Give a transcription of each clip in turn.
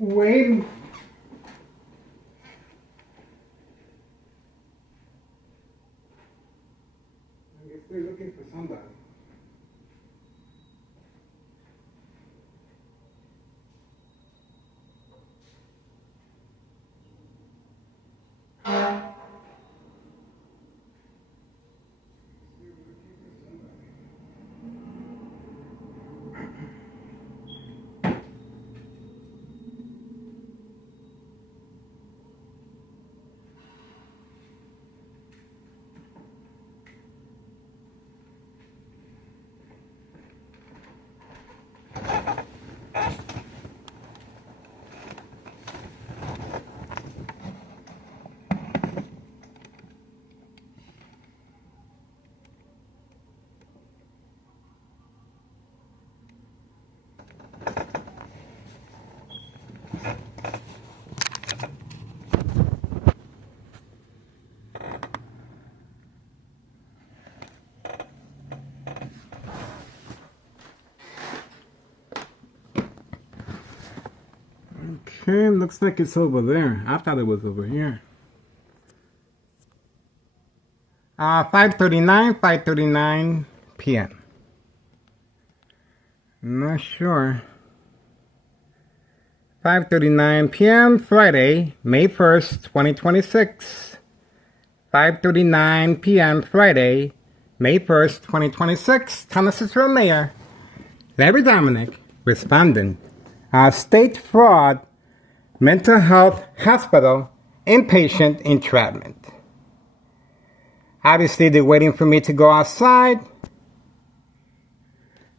Wait. I guess they're looking for somebody. Okay, looks like it's over there. I thought it was over here. 5:39 p.m. Not sure. 5:39 p.m. Friday, May 1st, 2026. 5:39 p.m. Friday, May 1st, 2026. Thomas Road Mayor Larry Dominic, respondent. State fraud, mental health hospital, inpatient entrapment. Obviously, they're waiting for me to go outside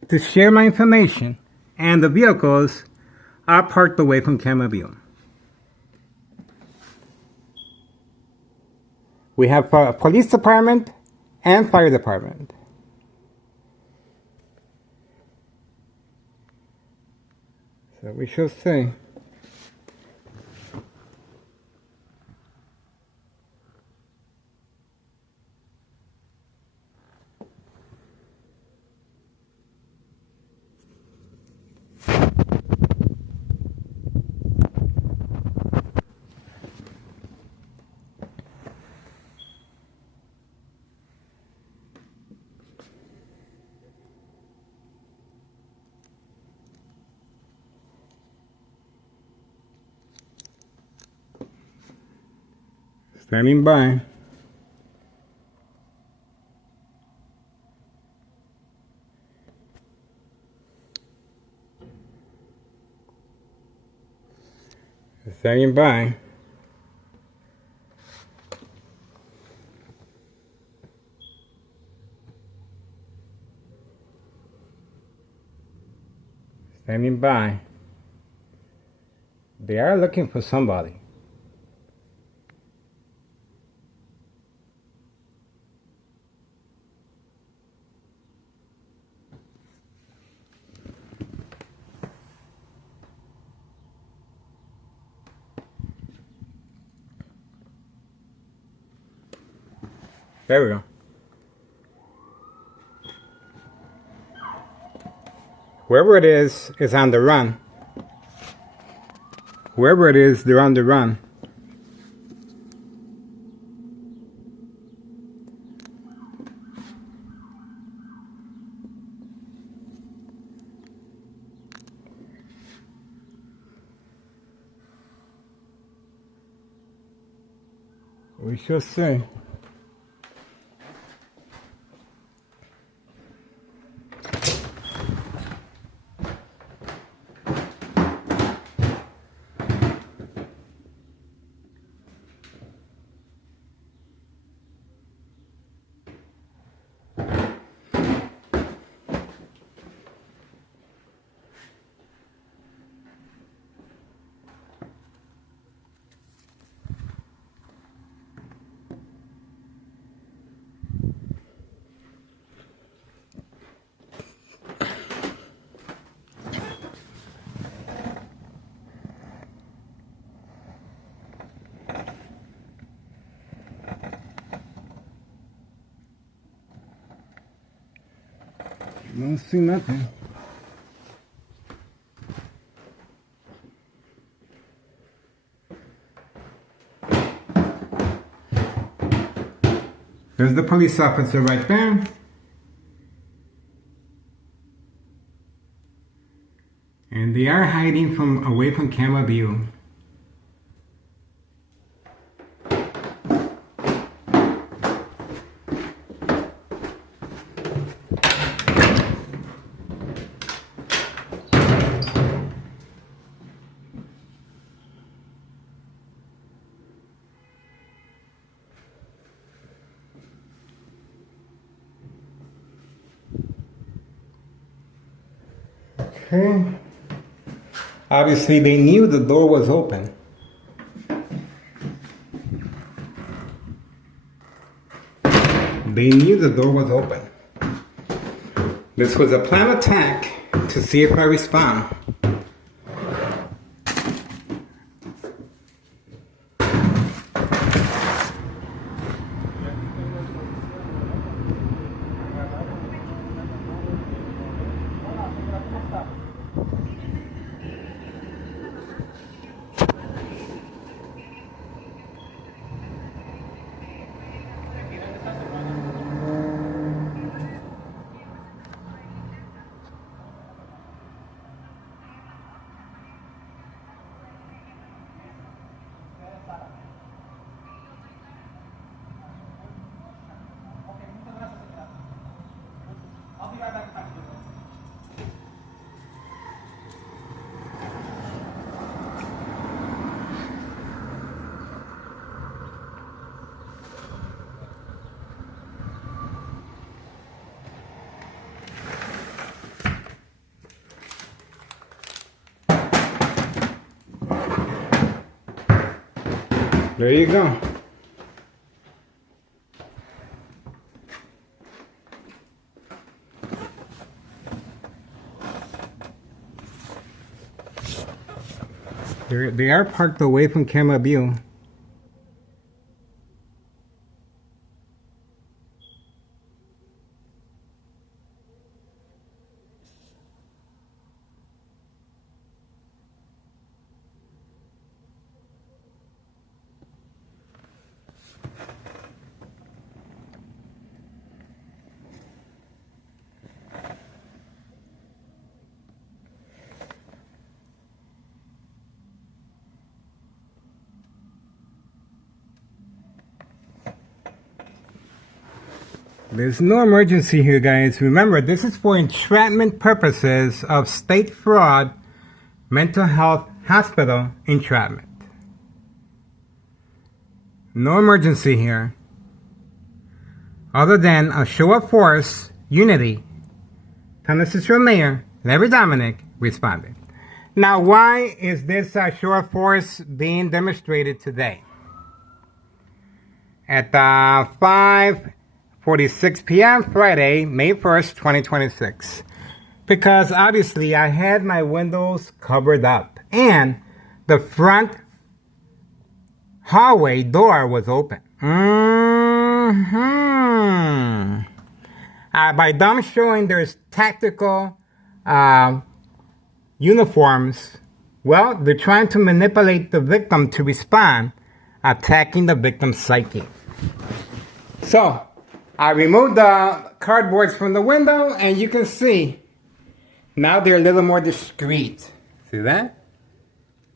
to share my information, and the vehicles are parked away from camera view. We have a police department and fire department. So we shall see. Standing by. Standing by. Standing by. They are looking for somebody. There we go. Whoever it is on the run. Whoever it is, they're on the run. We shall see. Don't see nothing. There's the police officer right there. And they are hiding away from camera view. Okay. Obviously, they knew the door was open. They knew the door was open. This was a planned attack to see if I respond. There you go. They are parked away from camera view. There's no emergency here, guys. Remember, this is for entrapment purposes of state fraud, mental health hospital entrapment. No emergency here. Other than a show of force, unity. Town Assistant Mayor Larry Dominic responded. Now, why is this show of force being demonstrated today? At 5:46 p.m. Friday, May 1st, 2026. Because obviously I had my windows covered up and the front hallway door was open. By them showing there's tactical uniforms, well, they're trying to manipulate the victim to respond, attacking the victim's psyche. So, I removed the cardboards from the window, and you can see now they're a little more discreet. See that?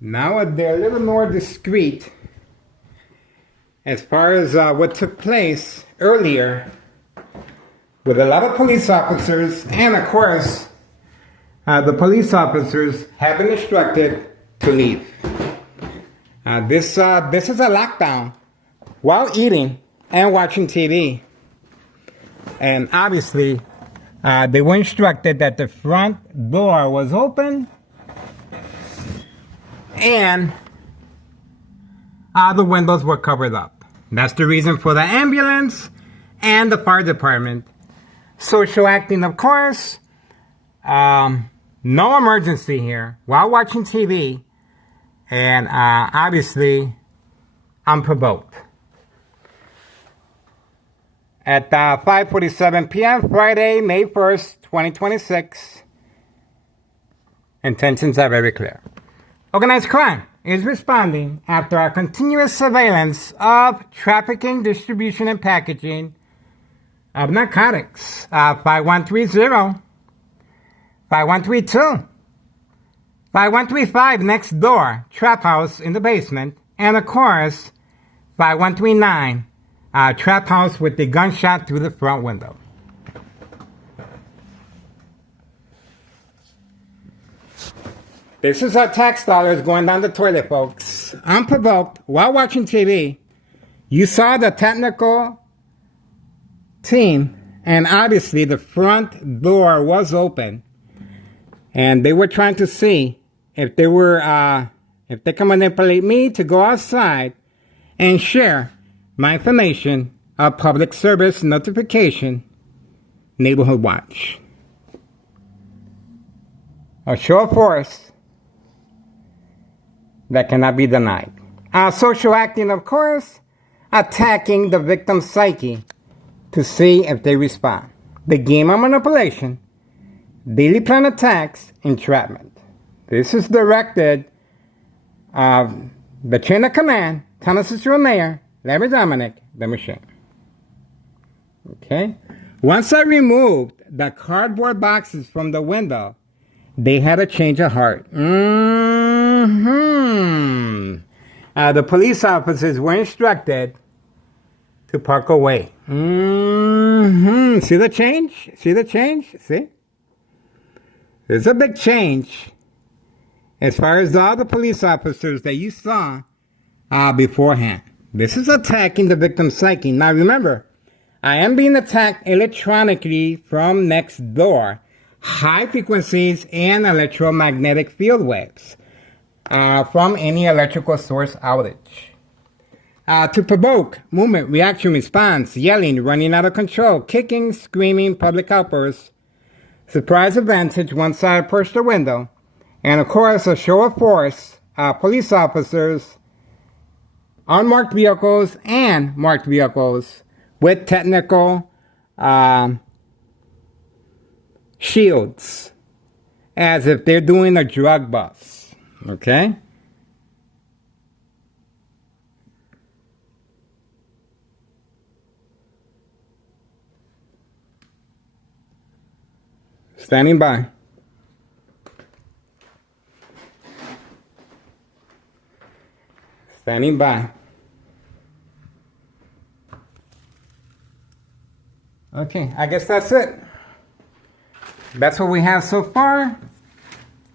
Now they're a little more discreet as far as what took place earlier with a lot of police officers, and of course, the police officers have been instructed to leave. This is a lockdown while eating and watching TV. And obviously, they were instructed that the front door was open and the windows were covered up. That's the reason for the ambulance and the fire department. Social acting, of course. No emergency here while watching TV. And obviously, unprovoked. At 5:47 p.m. Friday, May 1st, 2026. Intentions are very clear. Organized crime is responding after a continuous surveillance of trafficking, distribution, and packaging of narcotics. 5130, 5132, 5135 next door, trap house in the basement, and of course, 5139, trap house with the gunshot through the front window. This is our tax dollars going down the toilet, folks. Unprovoked, while watching TV, you saw the technical team, and obviously the front door was open, and they were trying to see if they can manipulate me to go outside and share my information of public service notification, Neighborhood Watch. A show of force that cannot be denied. Social acting, of course, attacking the victim's psyche to see if they respond. The game of manipulation, daily plan attacks, entrapment. This is directed the chain of command, Tennessee City Mayor, Larry Dominic, the machine. Okay? Once I removed the cardboard boxes from the window, they had a change of heart. The police officers were instructed to park away. See the change? See the change? See? There's a big change as far as all the police officers that you saw beforehand. This is attacking the victim's psyche. Now remember, I am being attacked electronically from next door. High frequencies and electromagnetic field waves from any electrical source outage. To provoke movement, reaction, response, yelling, running out of control, kicking, screaming, public outbursts, surprise advantage once I approach the window, and of course a show of force, police officers, unmarked vehicles and marked vehicles with technical shields, as if they're doing a drug bust. Okay? Standing by. Standing by. Okay, I guess that's it. That's what we have so far.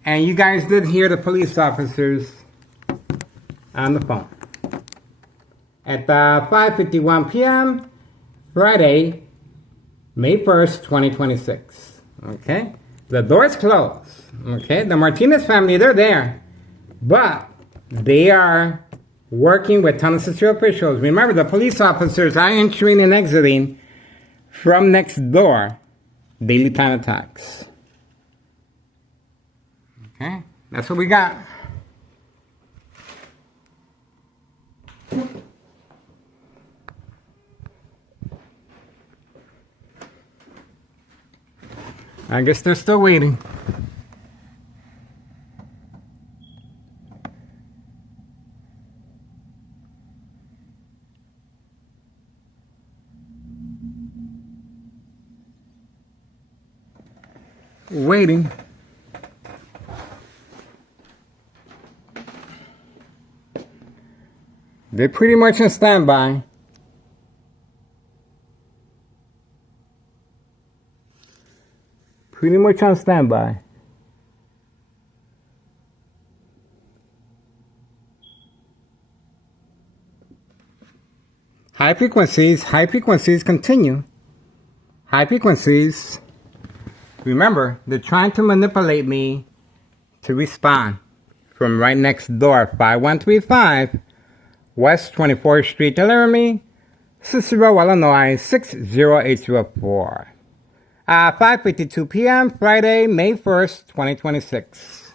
And you guys did hear the police officers on the phone. At 5:51 p.m., Friday, May 1st, 2026. Okay? The door's closed. Okay? The Martinez family, they're there. But they are working with Tennessee City officials. Remember, the police officers are entering and exiting from next door. Daily time attacks. Okay, that's what we got. I guess they're still waiting. Waiting. They're pretty much on standby. Pretty much on standby. High frequencies continue. High frequencies. Remember, they're trying to manipulate me to respond from right next door, 5135 West 24th Street, Laramie, Cicero, Illinois, 60804. 5:52 p.m., Friday, May 1st, 2026.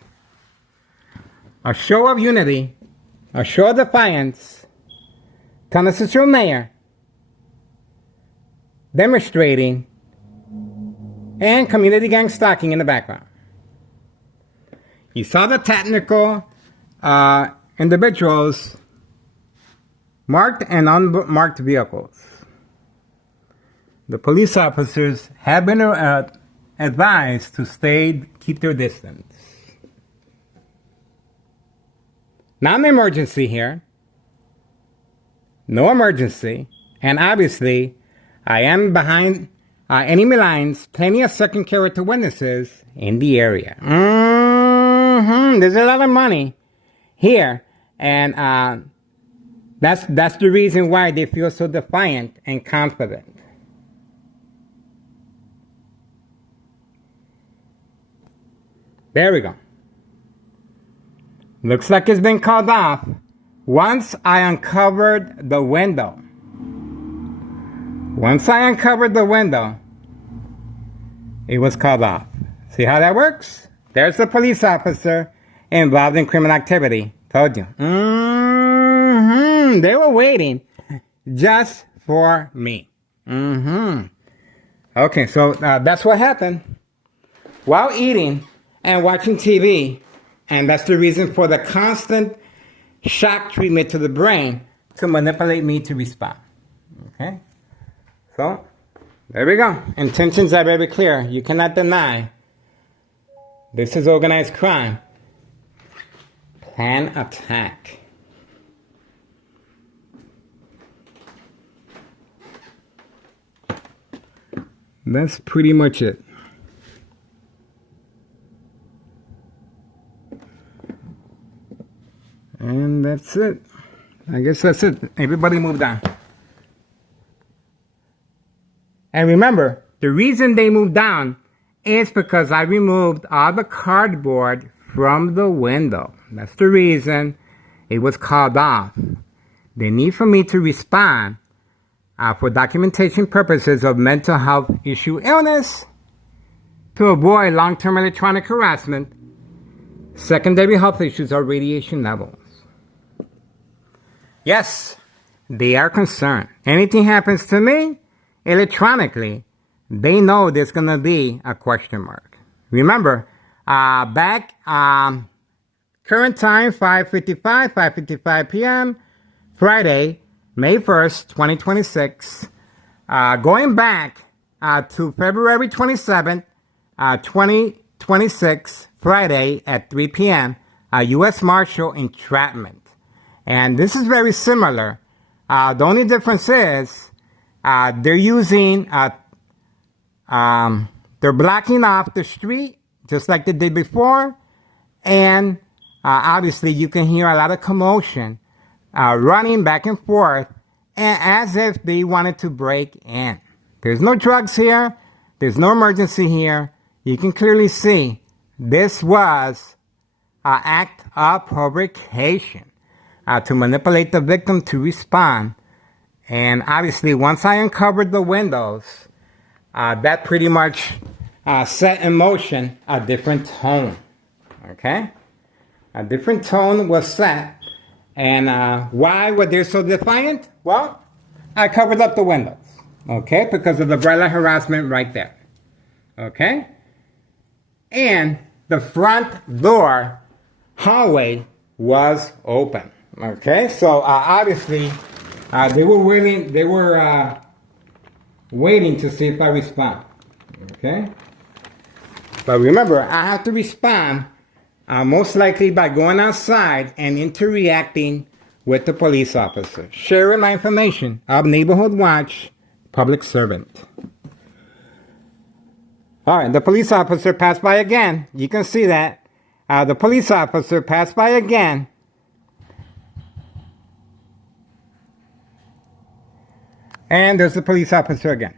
A show of unity, a show of defiance. Tennessee City Mayor demonstrating, and community gang stalking in the background. You saw the technical individuals, marked and unmarked vehicles. the police officers have been advised to keep their distance. Not an emergency here. No emergency. And obviously, I am behind enemy lines, plenty of second character witnesses in the area. There's a lot of money here. And that's the reason why they feel so defiant and confident. There we go. Looks like it's been called off once I uncovered the window. Once I uncovered the window, it was called off. See how that works? There's the police officer involved in criminal activity. Told you. They were waiting just for me. Okay, so that's what happened while eating and watching TV. And that's the reason for the constant shock treatment to the brain to manipulate me to respond. Okay? So, there we go. Intentions are very clear. You cannot deny this is organized crime. Plan attack. That's pretty much it. And that's it. I guess that's it. Everybody moved on. And remember, the reason they moved down is because I removed all the cardboard from the window. That's the reason it was called off. The need for me to respond for documentation purposes of mental health issue illness, to avoid long-term electronic harassment, secondary health issues, or radiation levels. Yes, they are concerned. Anything happens to me electronically, they know there's going to be a question mark. Remember, back current time, 5:55 p.m., Friday, May 1st, 2026. Going back to February 27th, 2026, Friday at 3 p.m., U.S. Marshal entrapment. And this is very similar. The only difference is they're using, they're blocking off the street just like they did before. And obviously you can hear a lot of commotion running back and forth as if they wanted to break in. There's no drugs here. There's no emergency here. You can clearly see this was an act of provocation to manipulate the victim to respond. And obviously, once I uncovered the windows, that pretty much set in motion a different tone. Okay? A different tone was set. And why were they so defiant? Well, I covered up the windows. Okay? Because of the bright light harassment right there. Okay? And the front door hallway was open. Okay? So obviously, they were waiting to see if I respond. Okay? But remember, I have to respond most likely by going outside and interacting with the police officer, sharing my information of Neighborhood Watch, public servant. All right, the police officer passed by again. You can see that. The police officer passed by again. And there's the police officer again.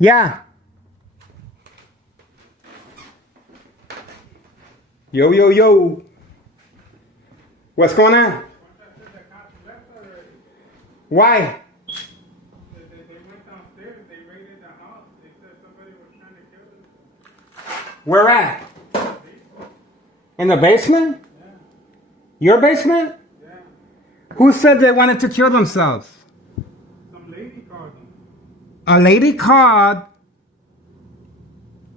Yeah. Yo, yo, yo. What's going on? Why? They went downstairs, they raided the house. They said somebody was trying to kill us. Where at? In the basement? Yeah. Your basement? Yeah. Who said they wanted to kill themselves? Some lady called them. A lady called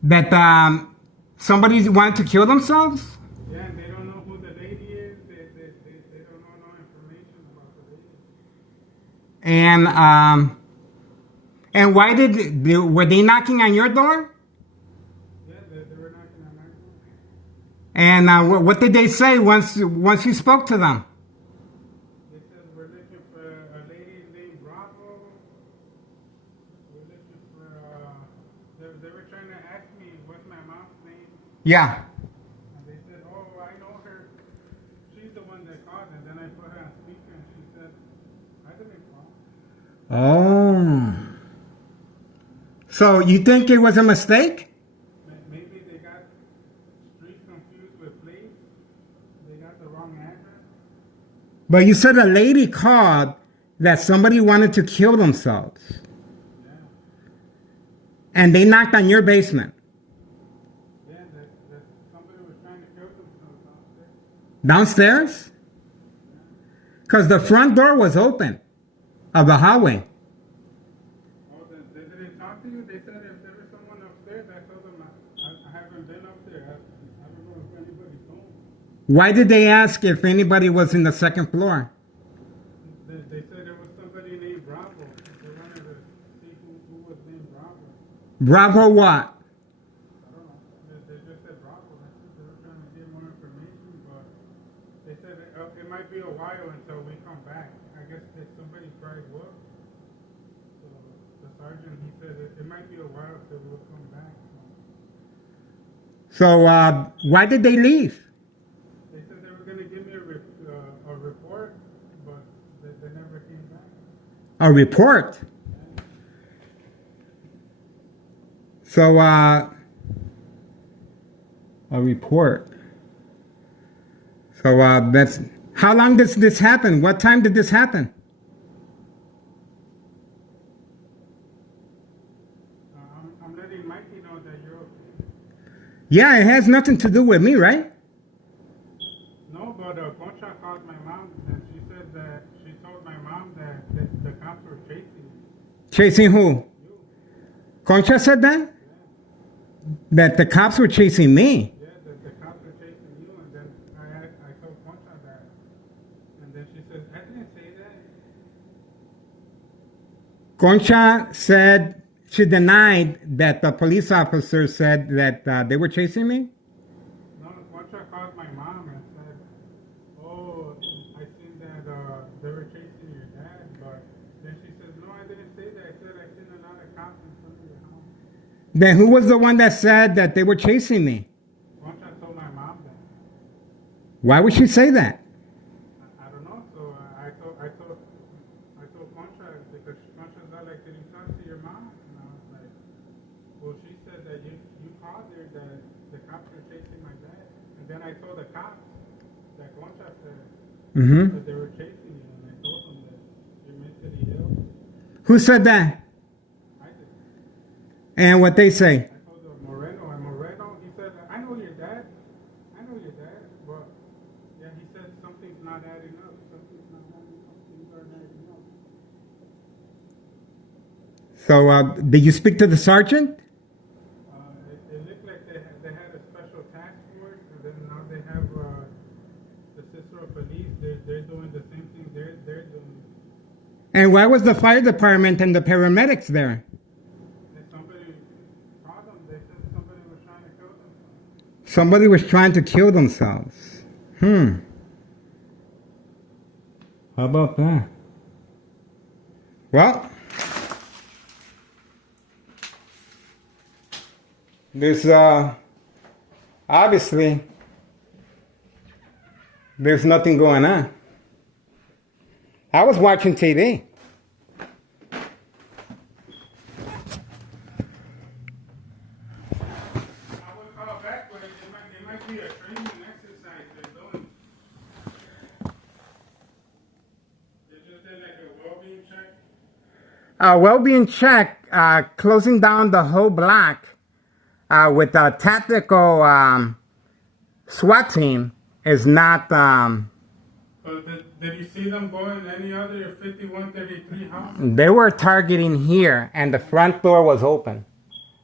that somebody wanted to kill themselves? Yeah, and they don't know who the lady is. They don't know no information about the lady. And And why were they knocking on your door? Yeah, they were knocking on my door. And what did they say once you spoke to them? They said we're looking for a lady named Bravo. We're looking for, they were trying to ask me what's my mom's name. Yeah. And they said, oh, I know her. She's the one that called. And then I put her on speaker and she said, I didn't call. Oh. So you think it was a mistake? Maybe they got street confused with plates. They got the wrong address. But you said a lady called that somebody wanted to kill themselves. Yeah. And they knocked on your basement. Yeah, that somebody was trying to kill themselves Downstairs? downstairs. Because the front door was open of the hallway. Oh, they didn't talk to you? They said if there was someone upstairs, I told them I haven't been up there. I don't know if anybody's home. Why did they ask if anybody was in the second floor? They said there was somebody named Bravo. They wanted to see who was named Bravo. Bravo what? I don't know. They just said Bravo. They were trying to get more information, but they said it might be a while until we come back. I guess that somebody cried wolf. So the sergeant, he said it might be a while till we'll come back. So why did they leave? They said they were going to give me a report, but they never came back. A report. So a report. So that's how long does this happen? What time did this happen? I'm letting Mikey know that you're okay. Yeah, it has nothing to do with me, right? No, but Concha called my mom and she said that she told my mom that the cops were chasing you. Chasing who? You. Concha said that? Yeah. That the cops were chasing me. Yeah, the cops were chasing you, and then I told Concha that. And then she said, I didn't say that. Concha said she denied that the police officer said that they were chasing me. No, Concha called my mom and said, oh, I seen that they were chasing your dad, but then she said, no, I didn't say that. I said I seen a lot of cops in front of your house. Then who was the one that said that they were chasing me? Concha told my mom that. Why would she say that? I don't know, so I told Concha because Concha's all like, did you talk to your mom? And I was like, well, she said that you called her that the cops were chasing my dad. And then I told the cops that Concha said that they were chasing you, and I told them that you're mentally ill. Who said that? I did. And what they say? I told Moreno, and Moreno, he said, I know your dad, but yeah, he said something's not adding up. Something's not adding up. Things aren't adding up. So did you speak to the sergeant? It looked like they had a special task force, and then now they have the sister of police. They're doing the same thing they're doing. And why was the fire department and the paramedics there? And somebody called them. They said somebody was trying to kill them. Somebody was trying to kill themselves. How about that? Well, there's obviously there's nothing going on. I was watching TV. I would call back, but it might be a training exercise they're doing. They just did like a well-being check. Well-being check, closing down the whole block with a tactical SWAT team is not. But did you see them go in any other 5133 house? They were targeting here, and the front door was open.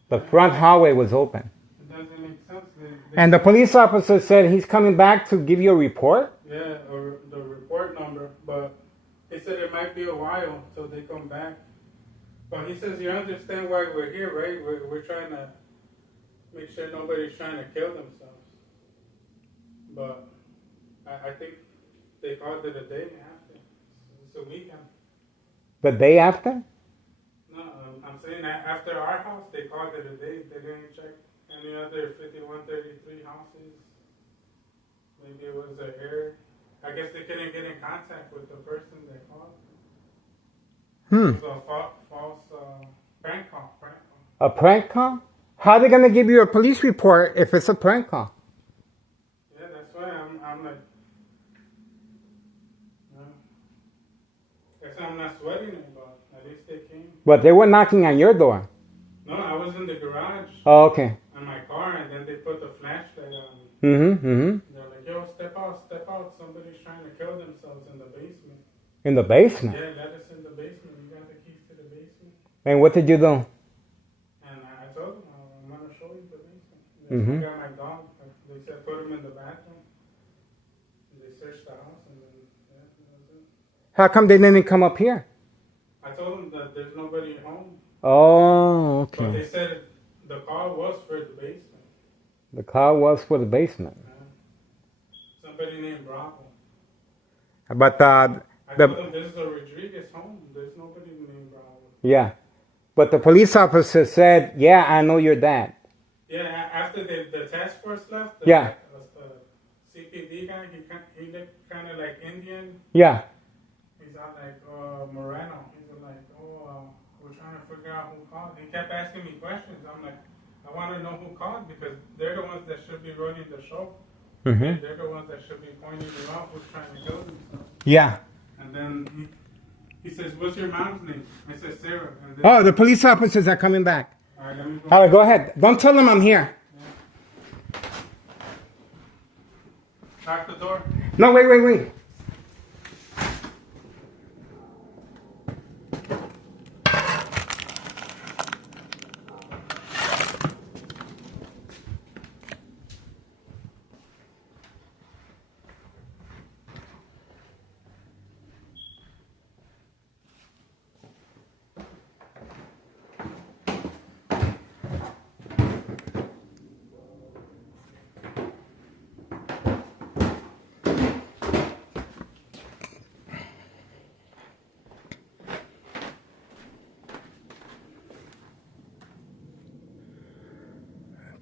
The front hallway was open. It doesn't make sense. And the police officer said he's coming back to give you a report. Yeah, or the report number, but they said it might be a while till they come back. But he says, you understand why we're here, right? We're trying to make sure nobody's trying to kill themselves. But I think they called it a day after. It's a weekend. The day after? No, I'm saying that after our house, they called it a day. They didn't check any other 5133 houses. Maybe it was an error. I guess they couldn't get in contact with the person they called. It was a false prank call. A prank call? How are they going to give you a police report if it's a prank call? Yeah, that's why I'm like, guess I'm not sweating it, but at least they came. But they were knocking on your door. No, I was in the garage Oh, okay. in my car, and then they put the flashlight on me. They're like, yo, step out. Somebody's trying to kill themselves in the basement. In the basement? Yeah, let us in the basement. You got the keys to the basement. And what did you do? And I told them, I'm going to show you the basement. I got my dog. They said put him in the bathroom. They searched the house, and then, yeah, that was it. How come they didn't come up here? I told them that there's nobody home. Oh, But okay. they said the call was for the basement. The call was for the basement. Somebody named Bravo. But I told them this is a Rodriguez home. There's nobody named Bravo. yeah. But the police officer said, yeah, I know your dad. Yeah, after the task force left, Yeah. CPD guy, he looked kind of like Indian. Yeah. He's not like Moreno. He's like, we're trying to figure out who called. He kept asking me questions. I'm like, I want to know who called because they're the ones that should be running the show. They're the ones that should be pointing you out who's trying to kill themselves. Yeah. And then he says, what's your mom's name? I said, Sarah. And then, Oh, the police officers are coming back. all right, let me go. All right, go ahead. Don't tell them I'm here. Lock the door. No, wait.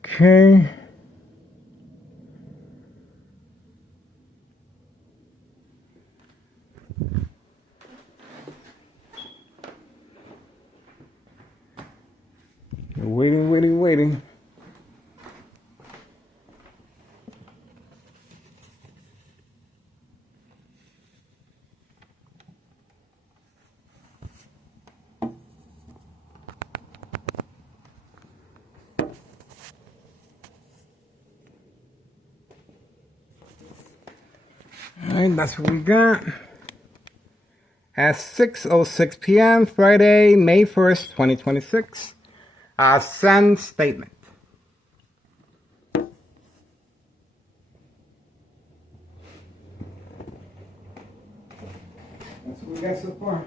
Okay. Waiting. All right, that's what we got. At 6:06 p.m., Friday, May 1st, 2026. Send statement. That's what we got so far.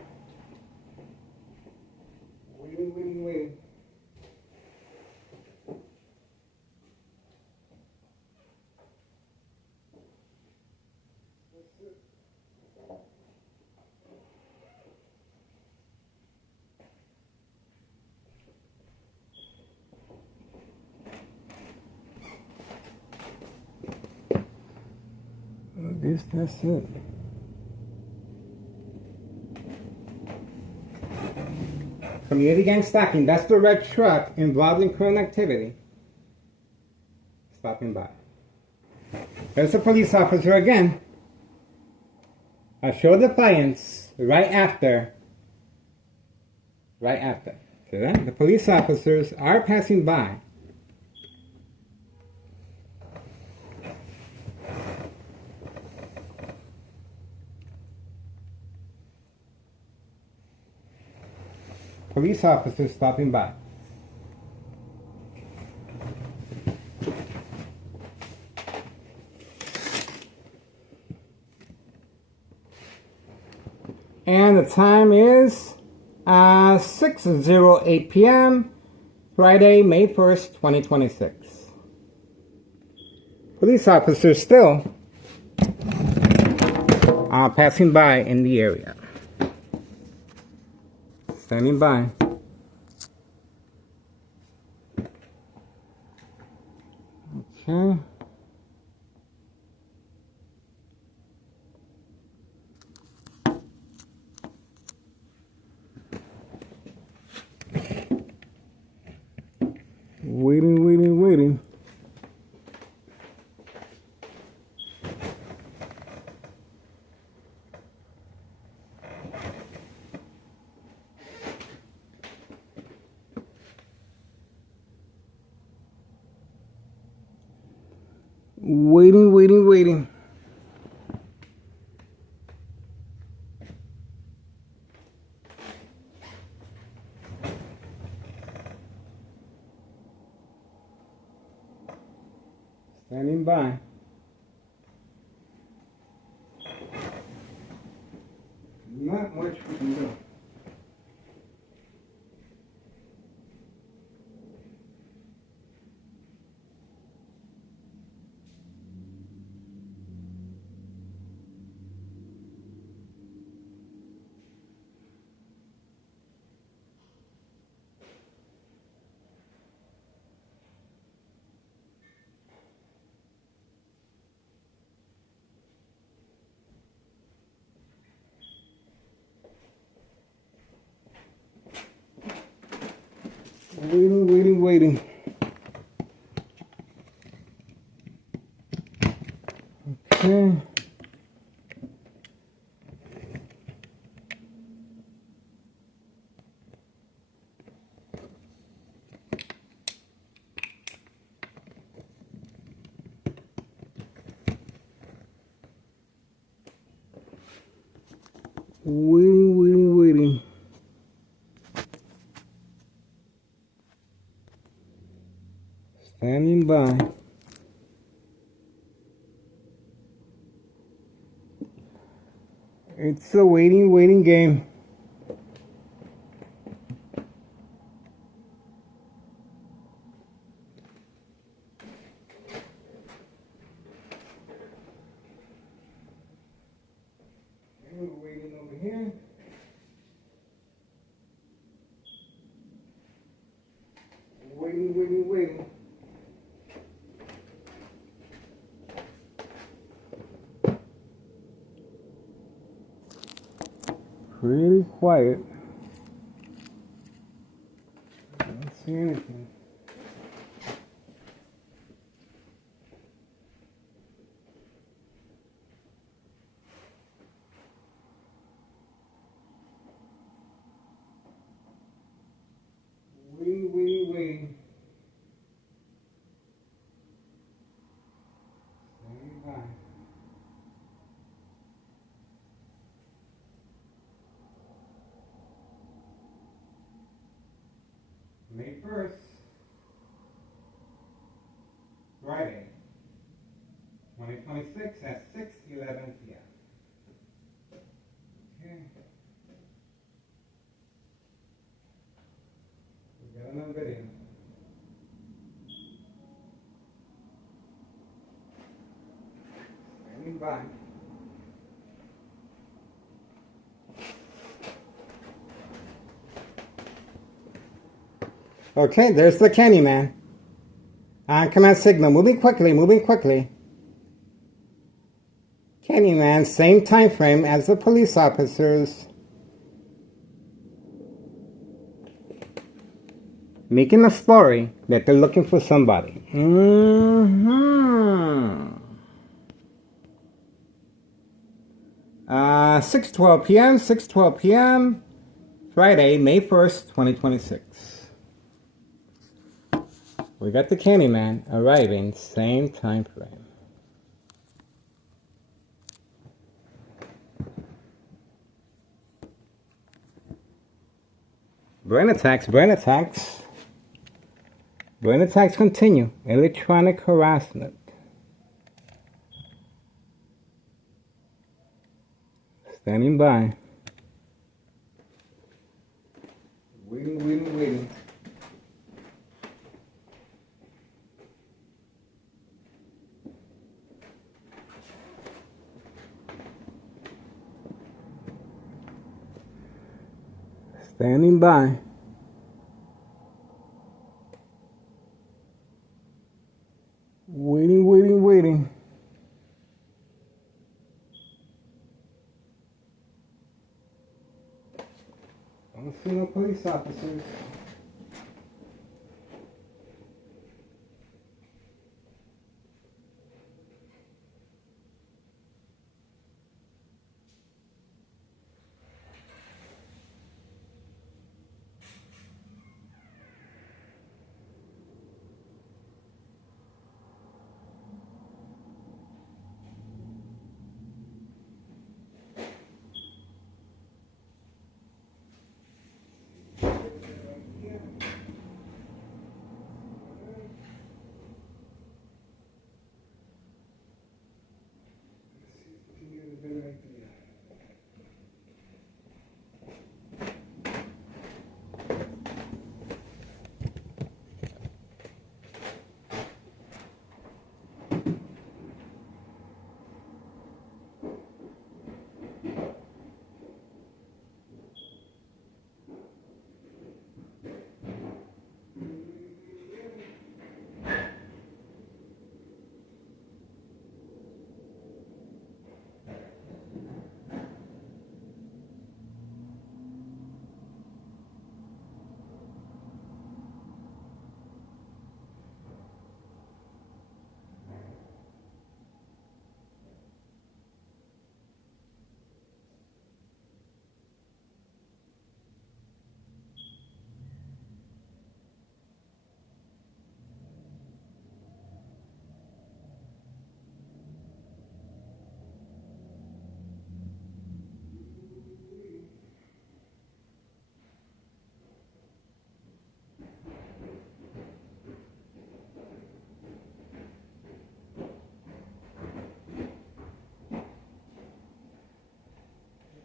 Waiting. I guess that's it. Community gang stalking. That's the red truck involved in criminal activity. Stopping by. There's a police officer again. I show defiance right after. See that? The police officers are passing by. Police officers stopping by. And the time is 6:08 p.m. Friday, May 1st, 2026. Police officers still passing by in the area. Standing by. Okay. Waiting. Waiting. Standing by. Not much we can do. Waiting. Okay. Waiting. Standing by. It's a waiting game. And we're waiting over here. Waiting. Pretty quiet. Don't see anything. Waiting. Standing by. May 1st, Friday, 2026 at 6:11 p.m. Okay. We got another video. Standing by. Okay, there's the Candyman. On command signal, moving quickly. Candyman, same time frame as the police officers. Making a story that they're looking for somebody. 6:12 p.m. Friday, May 1st, 2026. We got the Candyman arriving, same time frame. Brain attacks. Brain attacks continue. Electronic harassment. Standing by. Standing by. Waiting, waiting, waiting. I don't see no police officers.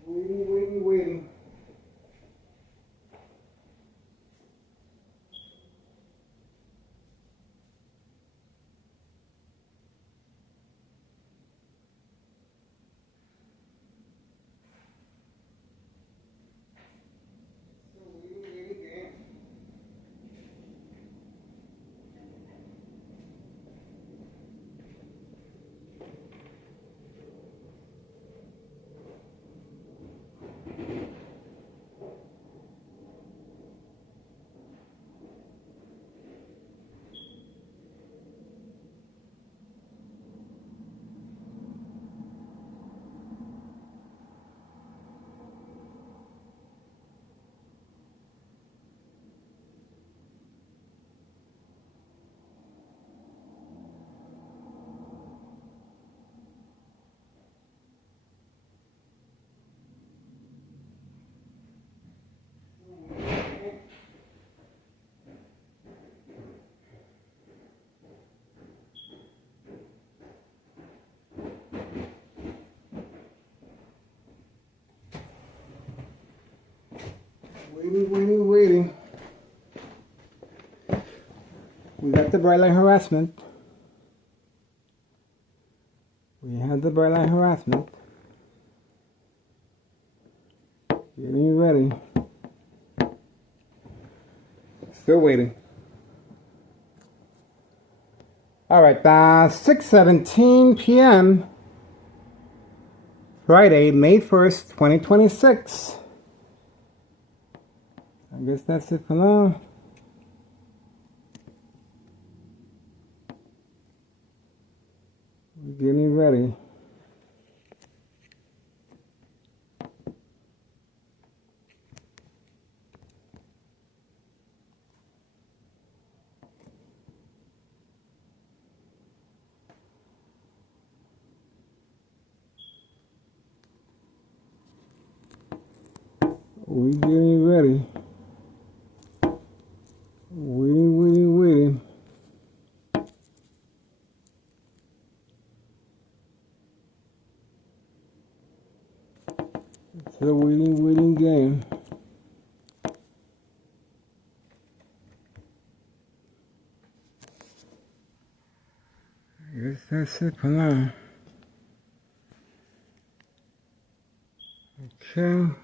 Waiting, waiting, waiting. Waiting, waiting, waiting. We got the bright light harassment. We have the bright light harassment. Getting ready. Still waiting. All right, 6:17 p.m. Friday, May 1st, 2026. I guess that's it for now. We're getting ready. We're getting ready. Waiting, waiting, waiting. It's a waiting, waiting game. I guess that's it for now. Okay.